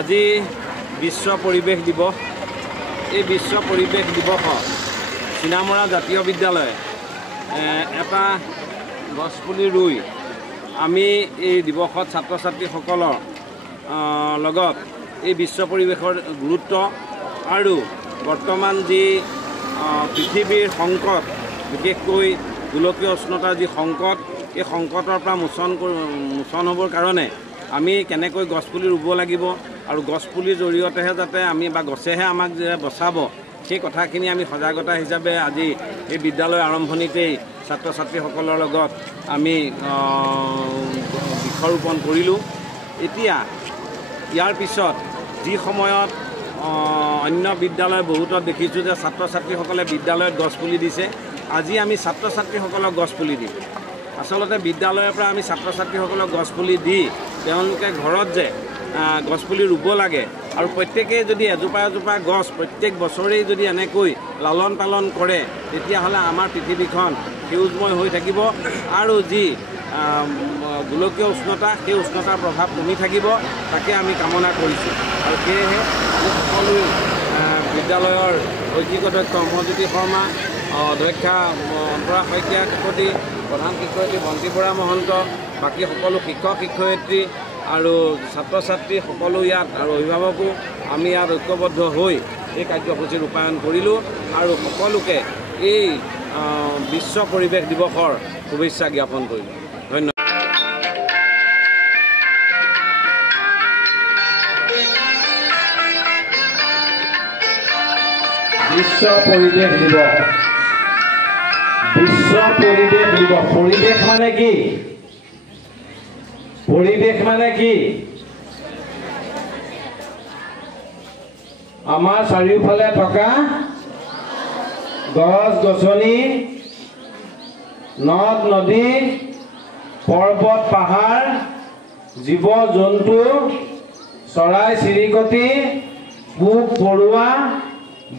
আজি বিশ্ব পৰিৱেশ দিৱস। এই বিশ্ব পৰিৱেশ দিৱসত চিনামৰা জাতীয় বিদ্যালয়ে এটা গছপুলি ৰুই আমি এই দিৱসত ছাত্ৰ ছাত্ৰীসকলৰ লগত এই বিশ্ব পৰিৱেশৰ গুৰুত্ব আৰু বৰ্তমান যি পৃথিৱীৰ সংকট, বিশেষকৈ গোলকীয় উষ্ণতাৰ যি সংকট, এই সংকটৰ পৰা মোচন হ'বৰ কাৰণে আমি কেনেকৈ গছপুলি ৰুব লাগিব আৰু গছপুলিৰ জৰিয়তেহে যাতে আমি বা গছেহে আমাক যে বচাব, সেই কথাখিনি আমি সজাগতা হিচাপে আজি এই বিদ্যালয় আৰম্ভণিতেই ছাত্ৰ ছাত্ৰীসকলৰ লগত আমি বৃক্ষৰোপণ কৰিলোঁ। এতিয়া ইয়াৰ পিছত যি সময়ত অন্য বিদ্যালয় বহুতত দেখিছোঁ যে ছাত্ৰ ছাত্ৰীসকলে বিদ্যালয়ত গছপুলি দিছে, আজি আমি ছাত্ৰ ছাত্ৰীসকলক গছপুলি দিম। আচলতে বিদ্যালয়ৰ পৰা আমি ছাত্ৰ ছাত্ৰীসকলক গছপুলি দি তেওঁলোকে ঘৰত যে গছপুলি ৰুব লাগে আৰু প্ৰত্যেকেই যদি এজোপা এজোপা গছ প্ৰত্যেক বছৰেই যদি এনেকৈ লালন পালন কৰে, তেতিয়াহ'লে আমাৰ পৃথিৱীখন সেউজময় হৈ থাকিব আৰু যি গোলকীয় উষ্ণতা, সেই উষ্ণতাৰ প্ৰভাৱ কমি থাকিব, তাকে আমি কামনা কৰিছোঁ। আৰু সেয়েহে আমি সকলো বিদ্যালয়ৰ শৈক্ষিক অধ্যক্ষ অমৰজ্যোতি শৰ্মা, অধ্যক্ষা অন্তৰা শইকীয়া কাকতি, প্ৰধান শিক্ষয়িত্ৰী বন্তি বৰা মহন্ত, বাকী সকলো শিক্ষক শিক্ষয়িত্ৰী আৰু ছাত্ৰ ছাত্ৰী সকলো ইয়াত আৰু অভিভাৱকো আমি ইয়াত ঐক্যবদ্ধ হৈ এই কাৰ্যসূচী ৰূপায়ণ কৰিলোঁ আৰু সকলোকে এই বিশ্ব পৰিৱেশ দিৱসৰ শুভেচ্ছা জ্ঞাপন কৰিলোঁ। ধন্যবাদ। বিশ্ব পৰিৱেশ দিৱস। বিশ্ব পৰিৱেশ দিৱস। পৰিৱেশ মানে কি? পৰিৱেশ মানে কি? আমাৰ চাৰিওফালে থকা গছ গছনি, নদ নদী, পৰ্বত পাহাৰ, জীৱ জন্তু, চৰাই চিৰিকটি, পোক পৰুৱা,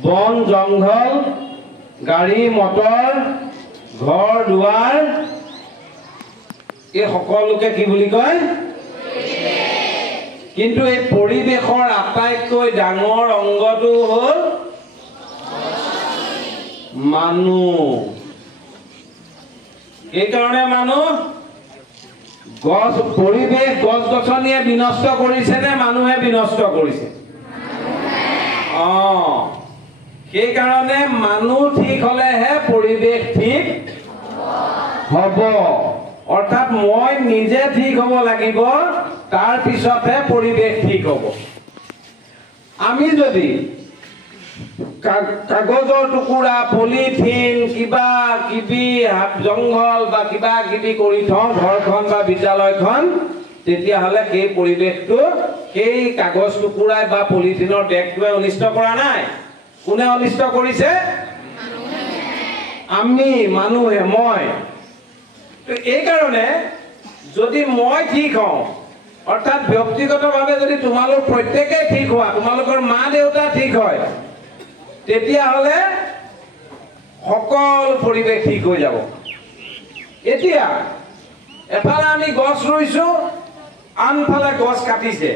বন জংঘল, গাড়ী মটৰ, ঘৰ দুৱাৰ, এই সকলোকে কি বুলি কয়? কিন্তু এই পৰিৱেশৰ আটাইতকৈ ডাঙৰ অংগটো হ'ল মানুহ। এইকাৰণে মানুহ পৰিৱেশ গছ গছনিয়ে বিনষ্ট কৰিছে নে মানুহে বিনষ্ট কৰিছে? সেইকাৰণে মানুহ ঠিক হলেহে পৰিৱেশ ঠিক হ'ব। অৰ্থাৎ মই নিজে ঠিক হ'ব লাগিব, তাৰ পিছতহে পৰিৱেশ ঠিক হ'ব। আমি যদি কাগজৰ টুকুৰা, পলিথিন, কিবা কিবি জংঘল বা কিবা কিবি কৰি থওঁ ঘৰখন বা বিদ্যালয়খন, তেতিয়াহ'লে সেই পৰিৱেশটো সেই কাগজ টুকুৰাই বা পলিথিনৰ বেগটোৱে অনিষ্ট কৰা নাই। কোনে অনিষ্ট কৰিছে? আমি, মানুহে, মই। এইকাৰণে যদি মই ঠিক হওঁ, অৰ্থাৎ ব্যক্তিগতভাৱে যদি তোমালোক প্ৰত্যেকেই ঠিক হোৱা, তোমালোকৰ মা দেউতা ঠিক হয়, তেতিয়াহ'লে সকলো পৰিৱেশ ঠিক হৈ যাব। এতিয়া এফালে আমি গছ ৰুইছো, আনফালে গছ কাটিছে।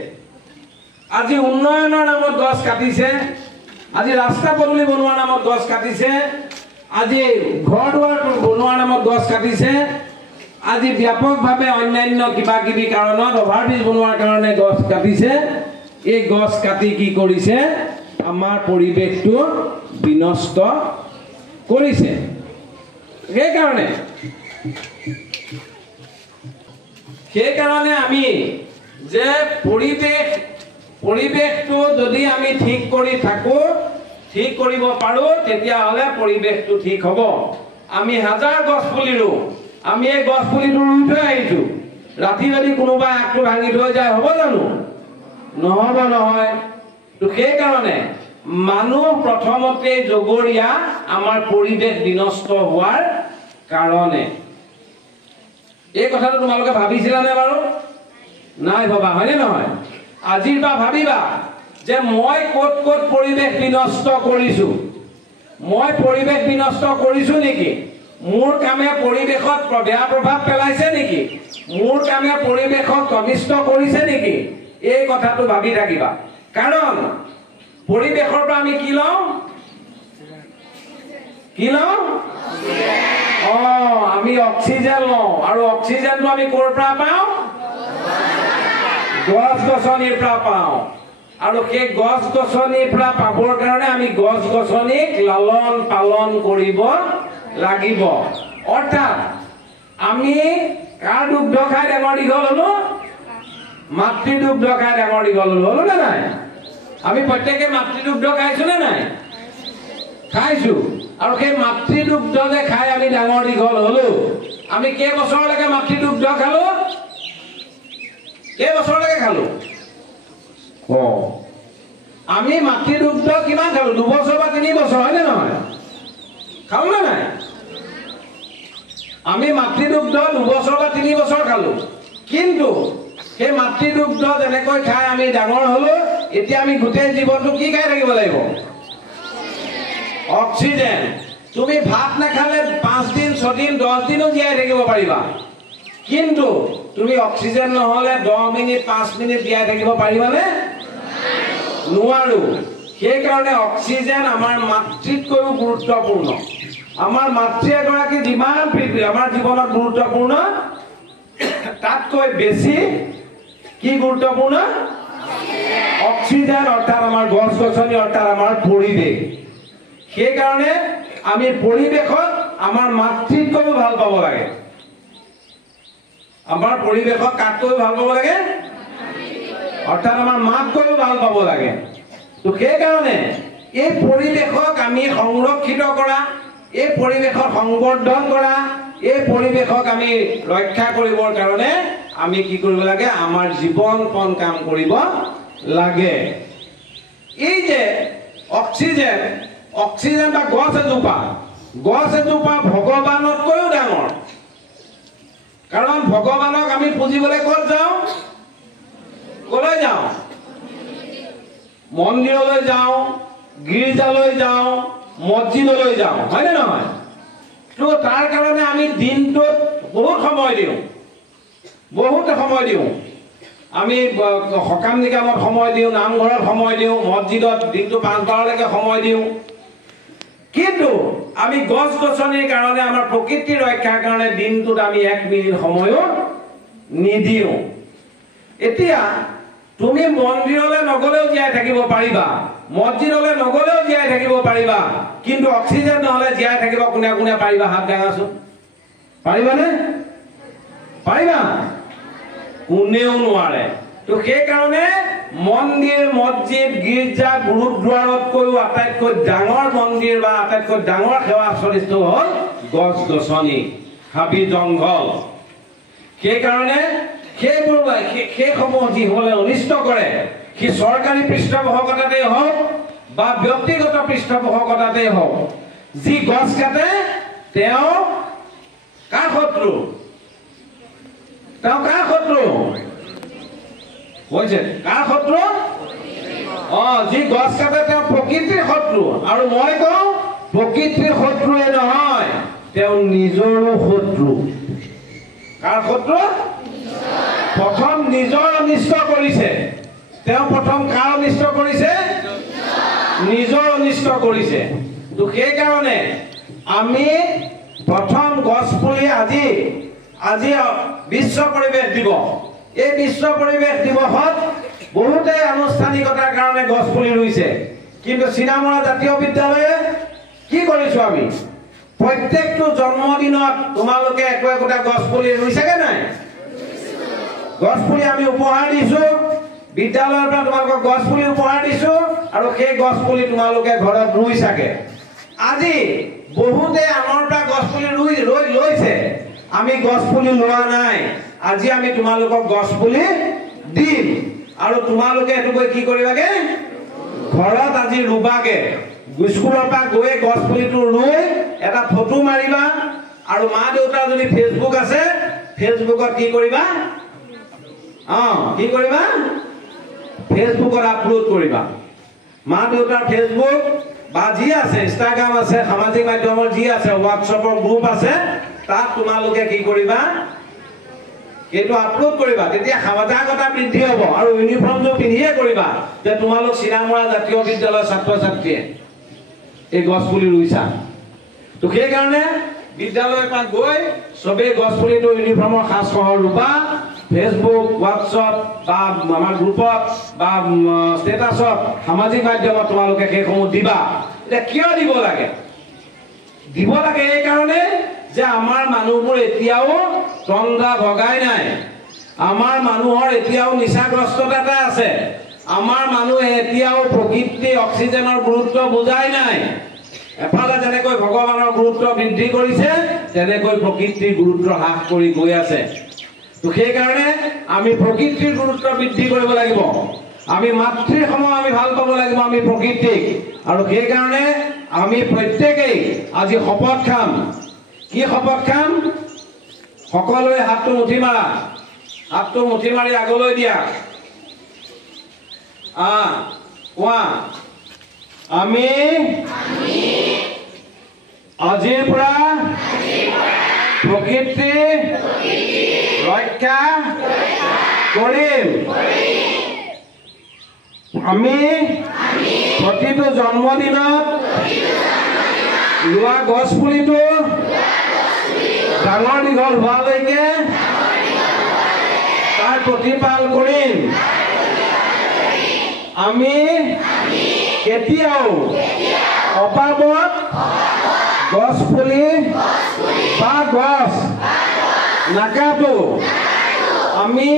আজি উন্নয়নৰ নামত গছ কাটিছে, আজি ৰাস্তা পদূলি বনোৱাৰ নামত গছ কাটিছে, আজি ঘৰ দুৱাৰ বনোৱাৰ নামত গছ কাটিছে, আজি ব্যাপকভাৱে অন্যান্য কিবা কিবি কাৰণত অভাৰব্ৰিজ বনোৱাৰ কাৰণে গছ কাটিছে। এই গছ কাটি কি কৰিছে? আমাৰ পৰিৱেশটো বিনষ্ট কৰিছে। সেইকাৰণে আমি যে পৰিৱেশটো যদি আমি ঠিক কৰি থাকো, ঠিক কৰিব পাৰো, তেতিয়াহ'লে পৰিৱেশটো ঠিক হ'ব। আমি হাজাৰ গছ পুলি ৰুওঁ, আমি এই গছ পুলিটো ৰুই থৈ আহিছো, ৰাতি যদি কোনোবা আগটো ভাঙি থৈ যায় হ'ব জানো? নহ'ব নহয়। তো সেইকাৰণে মানুহ প্ৰথমতে জগৰীয়া আমাৰ পৰিৱেশ বিনষ্ট হোৱাৰ কাৰণে। এই কথাটো তোমালোকে ভাবিছিলানে বাৰু? নাই ভবা, হয়নে নহয়? আজিৰ পৰা ভাবিবা যে মই ক'ত ক'ত পৰিৱেশ বিনষ্ট কৰিছো, মই পৰিৱেশ বিনষ্ট কৰিছো নেকি? মোৰ কামে পৰিৱেশত বেয়া প্ৰভাৱ পেলাইছে নেকি, মোৰ কামে পৰিৱেশক অনিষ্ট কৰিছে নেকি, এই কথাটো ভাবি থাকিবা। কাৰণ পৰিৱেশৰ পৰা আমি কি লওঁ, কি লওঁ? আমি অক্সিজেন লওঁ। আৰু অক্সিজেনটো আমি ক'ৰ পৰা পাওঁ? গছ গছনিৰ পৰা পাওঁ। আৰু সেই গছ গছনিৰ পৰা পাবৰ কাৰণে আমি গছ গছনিক লালন পালন কৰিব লাগিব। অৰ্থাৎ আমি কাৰ দুগ্ধ খাই ডাঙৰ দীঘল হলো? মাতৃ দুগ্ধ খাই ডাঙৰ দীঘল হলো, হলো নে নাই? আমি প্ৰত্যেকে মাতৃ দুগ্ধ খাইছো নে নাই? খাইছো। আৰু সেই মাতৃ দুগ্ধ যে খাই আমি ডাঙৰ দীঘল হলো, আমি কেইবছৰলৈকে মাতৃ দুগ্ধ খালো? কেইবছৰলৈকে খালো? আমি মাতৃ দুগ্ধ কিমান খালো? 2 বছৰ বা 3 বছৰ, হয় নে নহয়? খালো নে নাই? আমি মাতৃ দুগ্ধ 2 বছৰ বা 3 বছৰ খালো। কিন্তু সেই মাতৃ দুগ্ধ যেনেকৈ খাই আমি ডাঙৰ হলো, এতিয়া আমি গোটেই জীৱনটো কি খাই থাকিব লাগিব? অক্সিজেন। তুমি ভাত নাখালে 5 দিন 6 দিন 10 দিনো জীয়াই থাকিব পাৰিবা, কিন্তু তুমি অক্সিজেন নহলে 10 মিনিট 5 মিনিট জীয়াই থাকিব পাৰিবানে? নোৱাৰো। সেইকাৰণে অক্সিজেন আমাৰ মাতৃতকৈও গুৰুত্বপূৰ্ণ। আমাৰ মাতৃ এগৰাকী যিমান আমাৰ জীৱনত গুৰুত্বপূৰ্ণ, তাতকৈ বেছি কি গুৰুত্বপূৰ্ণ? অক্সিজেন, অৰ্থাৎ আমাৰ গছ গছনি, অৰ্থাৎ আমাৰ পৰিৱেশ। সেইকাৰণে আমি পৰিৱেশত আমাৰ মাতৃতকৈও ভাল পাব লাগে। আমাৰ পৰিৱেশক কাতকৈও ভাল পাব লাগে, অৰ্থাৎ আমাৰ মাতকৈও ভাল পাব লাগে। তো সেইকাৰণে এই পৰিৱেশক আমি সংৰক্ষিত কৰা, এই পৰিৱেশক সংবৰ্ধন কৰা, এই পৰিৱেশক আমি ৰক্ষা কৰিবৰ কাৰণে আমি কি কৰিব লাগে? আমাৰ জীৱনপণ কাম কৰিব লাগে। এই যে অক্সিজেন, অক্সিজেন বা গছ এজোপা ভগৱানতকৈও ডাঙৰ। কাৰণ ভগৱানক আমি পুজিবলৈ ক'ত যাওঁ? ক'লৈ যাওঁ? মন্দিৰলৈ যাওঁ, গীৰ্জালৈ যাওঁ, মছজিদলৈ যাওঁ, হয়নে নহয়? তো তাৰ কাৰণে আমি দিনটোত বহুত সময় দিওঁ। আমি সকাম নিকামত সময় দিওঁ, নামঘৰত সময় দিওঁ, মছজিদত দিনটো 5-12লৈকে সময় দিওঁ। কিন্তু আমি গছ গছনিৰ কাৰণে, আমাৰ প্ৰকৃতিৰ ৰক্ষাৰ কাৰণে দিনটোত আমি 1 মিনিট সময়ো নিদিওঁ। এতিয়া তুমি মন্দিৰলৈ নগলেও জীয়াই থাকিব পাৰিবা, মছজিদলৈ নগলেও জীয়াই থাকিব পাৰিবা, কিন্তু অক্সিজেন নহলে জীয়াই থাকিব কোনে কোনে পাৰিবা? হাত দাঙাচোন। পাৰিবানে? পাৰিবা? কোনেও নোৱাৰে। তো সেইকাৰণে মন্দিৰ, মছজিদ, গীৰ্জা, গুৰুদ্বাৰতকৈও আটাইতকৈ ডাঙৰ মন্দিৰ বা আটাইতকৈ ডাঙৰ সেৱাস্থলীটো হ'ল গছ গছনি, হাবি জংঘল। সেইকাৰণে সেইসমূহ যিসকলে অনিষ্ট কৰে, সি চৰকাৰী পৃষ্ঠপোষকতাতেই হওক বা ব্যক্তিগত পৃষ্ঠপোষকতাতেই হওক, যি গছ কাটে তেওঁ কাৰ শত্ৰু? তেওঁ কাৰ শত্ৰু? কৈছে কাৰ শত্ৰু? যি গছ কাটে তেওঁ প্ৰকৃতিৰ শত্ৰু। আৰু মই কওঁ প্ৰকৃতিৰ শত্ৰুৱে নহয়, তেওঁ নিজৰো শত্ৰু। কাৰ শত্ৰু? প্ৰথম নিজৰ অনিষ্ট কৰিছে। তেওঁ প্ৰথম কাৰ অনিষ্ট কৰিছে? নিজৰ অনিষ্ট কৰিছে। তো সেইকাৰণে আমি প্ৰথম গছ পুলি আজি বিশ্ব পৰিৱেশ দিৱস, এই বিশ্ব পৰিৱেশ দিৱসত বহুতে আনুষ্ঠানিকতাৰ কাৰণে গছ পুলি ৰুইছে, কিন্তু চিনামৰা জাতীয় বিদ্যালয়ে কি কৰিছো? আমি প্ৰত্যেকটো জন্মদিনত তোমালোকে একোটা গছ পুলি ৰুইছেগে নাই? গছ পুলি আমি উপহাৰ দিছো, বিদ্যালয়ৰ পৰা তোমালোকক গছ পুলি উপহাৰ দিছো, আৰু সেই গছ পুলি তোমালোকে ঘৰত ৰুইছাগে। আজি বহুতে আমাৰ পৰা গছ পুলি লৈছে, আমি গছ পুলি লোৱা নাই। আজি আমি তোমালোকক গছ পুলি দিম, আৰু তোমালোকে এটুকৈ কি কৰিবাগে? ঘৰত আজি ৰুবাগে। স্কুলৰ পৰা গৈ গছ পুলিটো ৰুই এটা ফটো মাৰিবা, আৰু মা দেউতাৰ যদি ফেচবুক আছে, ফেচবুকত কি কৰিবা? কি কৰিবা? ফেচবুকত আপলোড কৰিবা। মা দেউতাৰ ফেচবুক বা যি আছে ইনষ্টাগ্ৰাম আছে সামাজিক মাধ্যমৰ যি আছে হোৱাটছএপৰ গ্ৰুপ আছে তাত তোমালোকে কি কৰিবা এইটো আপলোড কৰিবা তেতিয়া সজাগতা বৃদ্ধি হ'ব আৰু ইউনিফৰ্মটো পিন্ধিয়ে কৰিবা যে তোমালোক চিনামৰা জাতীয় বিদ্যালয়ৰ ছাত্ৰ ছাত্ৰীয়ে এই গছপুলি ৰুইছা তো সেই কাৰণে বিদ্যালয়ৰ পৰা গৈ সবে গছপুলিটো ইউনিফৰ্মৰ সাজ সহৰ ৰুবা ফেচবুক হোৱাটছএপ বা আমাৰ গ্ৰুপত বা ষ্টেটাছত সামাজিক মাধ্যমত তোমালোকে সেইসমূহ দিবা এতিয়া কিয় দিব লাগে এই কাৰণে যে আমাৰ মানুহবোৰ এতিয়াও তন্দ্ৰা ভগাই নাই আমাৰ মানুহৰ এতিয়াও নিচাগ্ৰস্ততা এটা আছে আমাৰ মানুহে এতিয়াও প্ৰকৃতি অক্সিজেনৰ গুৰুত্ব বুজাই নাই এফালে যেনেকৈ ভগৱানৰ গুৰুত্ব বৃদ্ধি কৰিছে তেনেকৈ প্ৰকৃতিৰ গুৰুত্ব হ্ৰাস কৰি গৈ আছে তো সেই কাৰণে আমি প্ৰকৃতিৰ গুৰুত্ব বৃদ্ধি কৰিব লাগিব আমি মাতৃৰ সময় আমি ভাল পাব লাগিব আমি প্ৰকৃতিক আৰু সেই কাৰণে আমি প্ৰত্যেকেই আজি শপত খাম কি শপত খাম সকলোৱে হাতটো মুঠি মাৰি আগলৈ দিয়া কোৱা আমি আজিৰ পৰা প্ৰকৃতি ৰক্ষা কৰিম আমি প্ৰতিটো জন্মদিনত ৰোৱা গছ পুলিটো ডাঙৰ দীঘল হোৱালৈকে তাৰ প্ৰতিপাল কৰিম আমি কেতিয়াও অবাবত গছ পুলি বা গছ নাকাটো আমি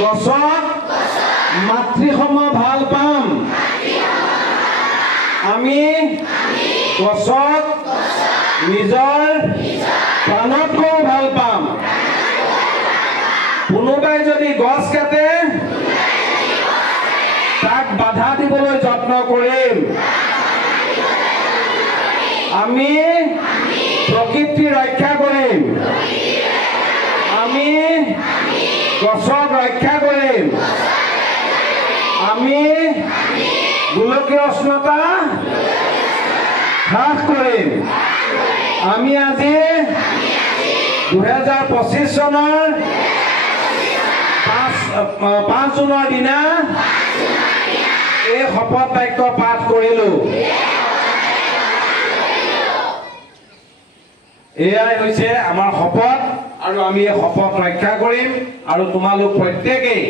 গছক মাতৃসম ভাল পাম আমি গছক নিজৰ প্ৰাণতকৈ ভাল পাম কোনোবাই যদি গছ কাটে তাক বাধা দিবলৈ যত্ন কৰিম আমি প্ৰকৃতি ৰক্ষা কৰিম আমি গছক ৰক্ষা কৰিম আমি গোলকীয় উষ্ণতা হ্ৰাস কৰিম আমি আজি 2025 চনৰ 5 জুনৰ দিনা এই শপত বাক্য পাঠ কৰিলো এয়াই হৈছে আমাৰ শপত আৰু আমি এই শপত ৰক্ষা কৰিম আৰু তোমালোক প্ৰত্যেকেই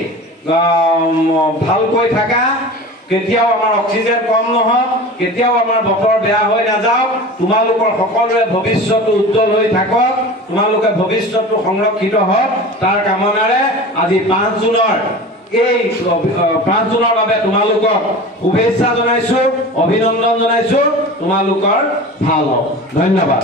ভালকৈ থাকা কেতিয়াও আমাৰ অক্সিজেন কম নহওক কেতিয়াও আমাৰ বতৰ বেয়া হৈ নাযাওক তোমালোকৰ সকলোৰে ভৱিষ্যতটো উজ্জ্বল হৈ থাকক তোমালোকে ভৱিষ্যতটো সংৰক্ষিত হওক তাৰ কামনাৰে আজি 5 জুনৰ এই 5 জুনৰ বাবে তোমালোকক শুভেচ্ছা জনাইছো অভিনন্দন জনাইছো তোমালোকৰ ভাল হওক ধন্যবাদ